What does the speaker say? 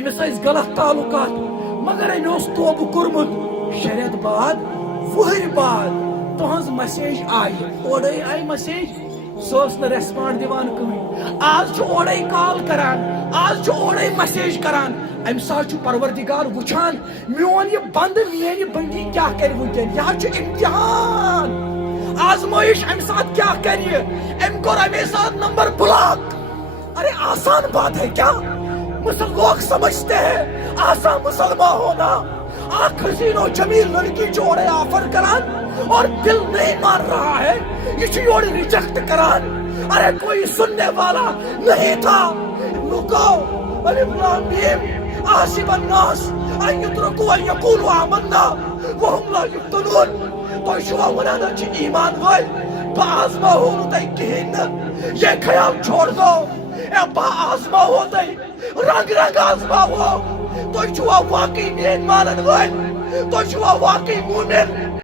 امس غلط تعلقات مگر امس توبہ کورمت شریعت بعد وہر بعد تہذ میسیج آئی اوڑے آئی میسیج سہ ریسپانڈ دان کہیں آج اوڑے کال کران آج اوڑے میسیج کران ام سات پروردگار وچھان میون یہ بند میری بندی کیا کر ونکن یہ امتحان آزمائش ام سات کیا کر ام کور امے ساتھ نمبر بلاک ارے آسان بات ہے کیا لوگ سمجھتے ہیں آسان مسلمان ہونا آنکھ حسین و جمیل لڑکی جوڑے آفر کران اور دل نہیں مان رہا ہے یہ جوڑے ریجیکٹ کران ارے کوئی سننے والا نہیں تھا رکو الف لام میم حسب الناس ان يتركوا ان يقولوا آمنا وهم لا يفتنون تو شو ونانا چھ ایمان وال با آزما ہو تئی کہین یہ خیال چھوڑ دو اے با آزما ہو تئی رنگ رنگ آزما ہو تو چھو واقعی مین مانن وال تو چھو واقعی مومن